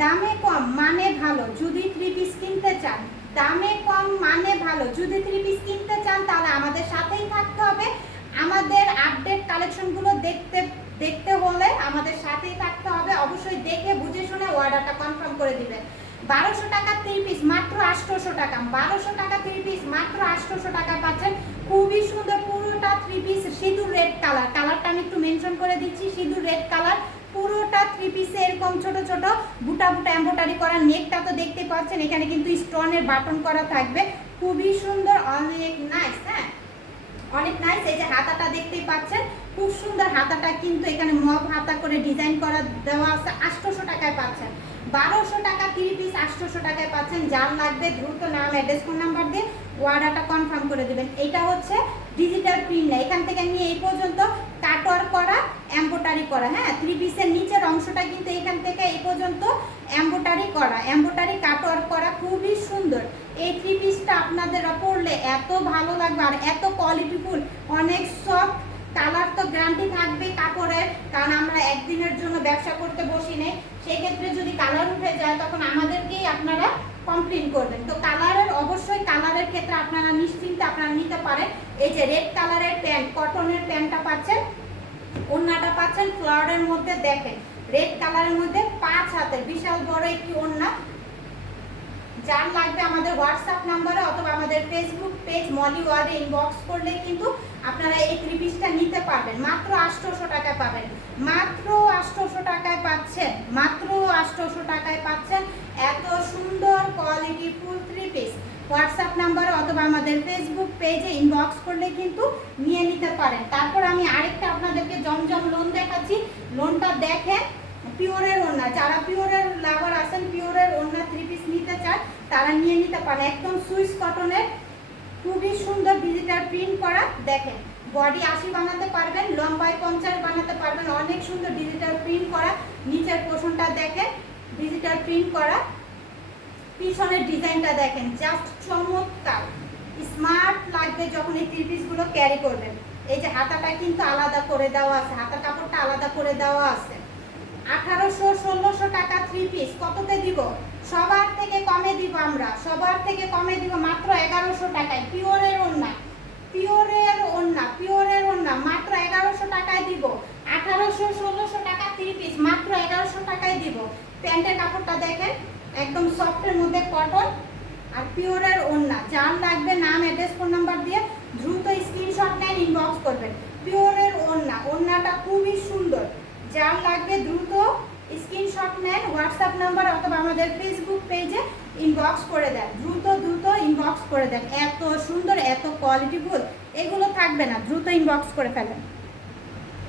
দামে কম মানে ভালো। যদি থ্রি পিস কিনতে চান, দামে কম মানে ভালো। যদি থ্রি পিস কিনতে চান, তাহলে আমাদের সাথেই থাকতে হবে। আমাদের আপডেট কালেকশনগুলো দেখতে দেখতে হলে আমাদের সাথেই থাকতে হবে। অবশ্যই দেখে, বুঝে শুনে অর্ডারটা কনফার্ম করে দিবেন বারোশো টাকা থ্রি পিস মাত্র আটশোশো টাকা। বারোশো টাকা থ্রি পিস মাত্র আটশোশো টাকা পাচ্ছেন। খুবই সুন্দর পুরোটা থ্রি পিস সিঁদুর রেড কালার কালারটা আমি একটু মেনশন করে দিচ্ছি, সিঁদুর রেড কালার পুরোটা থ্রি পিসে এরকম ছোট ছোট বুটা বুটা এম্বোটারি করা নেকটা তো দেখতে পাচ্ছেন, এখানে কিন্তু স্টোনের বাটন করা থাকবে। খুবই সুন্দর, অনেক নাইস হ্যাঁ? অনেক নাইস এই যে হাতাটা দেখতেই পাচ্ছেন, খুব সুন্দর হাতাটা কিন্তু এখানে মব হাতা করে ডিজাইন করা দেওয়া আছে, আটশোশো টাকায় পাচ্ছেন। বারোশো টাকা থ্রি পিস আটশোশো টাকায় পাচ্ছেন, যার লাগবে দ্রুত নাম অ্যাড্রেস ফোন নাম্বার দিয়ে অর্ডারটা কনফার্ম করে দেবেন। এটা হচ্ছে ডিজিটাল প্রিন্ট এখান থেকে নিয়ে এই পর্যন্ত কাটওয়ার করা এম্বোটারি করা হ্যাঁ? থ্রি পিসের নিচের অংশটা কিন্তু এখান থেকে এই পর্যন্ত এম্বোটারি করা। এম্বোটারি কাটওয়ার করা খুবই সুন্দর। এই থ্রি পিসটা আপনাদের পরলে এত ভালো লাগবে আর এত কোয়ালিটিফুল অনেক সফট কালার তো গ্যারান্টি থাকবে কাপড়ের, কারণ আমরা একদিনের জন্য ব্যবসা করতে বসি নেই। সেক্ষেত্রে যদি কালার উঠে যায়, তখন আমাদেরকেই আপনারা কমপ্লেন করবেন। তো কালারের অবশ্যই কালারের ক্ষেত্রে আপনারা নিশ্চিন্তে আপনারা নিতে পারেন। এই যে রেড কালারের প্যান্ট কটনের প্যান্টটা পাচ্ছেন ওড়নাটা পাচ্ছেন ফ্লাওয়ারের মধ্যে দেখেন রেড কালারের মধ্যে পাঁচ হাতের, বিশাল বড় একটি ওড়না। যার লাগবে আমাদের হোয়াটসঅ্যাপ নাম্বারে অথবা আমাদের ফেসবুক পেজ মলি ওয়ার্ডে ইনবক্স করলে কিন্তু আপনারা এই থ্রি পিসটা নিতে পারবেন। মাত্র আটশোশো টাকায় পাবেন। মাত্র আটশোশো টাকায় পাচ্ছেন, মাত্র আটশোশো টাকায় পাচ্ছেন এত সুন্দর quality full three piece WhatsApp নাম্বারে অথবা আমাদের ফেসবুক পেজে ইনবক্স করলে কিন্তু নিয়ে নিতে পারেন। তারপর আমি আরেকটা আপনাদেরকে জমজম লোন দেখাচ্ছি। লোনটা দেখেন পিওরের ওড়না। যারা পিওরের লাভার আছেন পিওরের ওড়না থ্রি পিস নিতে চান, তারা নিয়ে নিতে পারে একদম সুইস কটনের, খুবই সুন্দর ডিজিটাল প্রিন্ট করা। দেখেন বডি আশি বানাতে পারবেন, লম্বায় পঞ্চাশ বানাতে পারবেন। অনেক সুন্দর ডিজিটাল প্রিন্ট করা। নিচের পোষণটা দেখেন ডিজিটাল প্রিন্ট করা। পিছনের ডিজাইনটা দেখেন জাস্ট চমৎকার। স্মার্ট লাগবে যখন এই থ্রি পিসগুলো ক্যারি করবেন। এই যে হাতাটা কিন্তু আলাদা করে দেওয়া আছে, হাতা কাপড়টা আলাদা করে দেওয়া আছে। আঠারোশো, ষোলোশো টাকা থ্রি পিস কততে দিব? সবার থেকে কমে দিব আমরা, সবার থেকে কমে দিব মাত্র এগারোশো টাকায়, পিওরের ওন্না পিওরের ওন্না পিওরের ওন্না মাত্র এগারোশো টাকায় দিব। আঠারোশো, ষোলোশো টাকা থ্রি পিস মাত্র এগারোশো টাকায় দিব। প্যান্টের কাপড়টা দেখেন একদম সফটের মধ্যে কটন আর পিওরের ওন্না যার লাগবে নাম অ্যাড্রেস ফোন নাম্বার দিয়ে দ্রুত স্ক্রিনশট নেন ইনবক্স করবেন। পিওরের ওন্না ওন্নাটা খুবই সুন্দর। যার লাগবে দ্রুত স্ক্রিনশট নেন হোয়াটসঅ্যাপ নাম্বার অথবা আমাদের ফেসবুক পেজে ইনবক্স করে দেন। দ্রুত দ্রুত ইনবক্স করে দেন। এত সুন্দর, এত কোয়ালিটিফুল এগুলো থাকবে না। দ্রুত ইনবক্স করে ফেলেন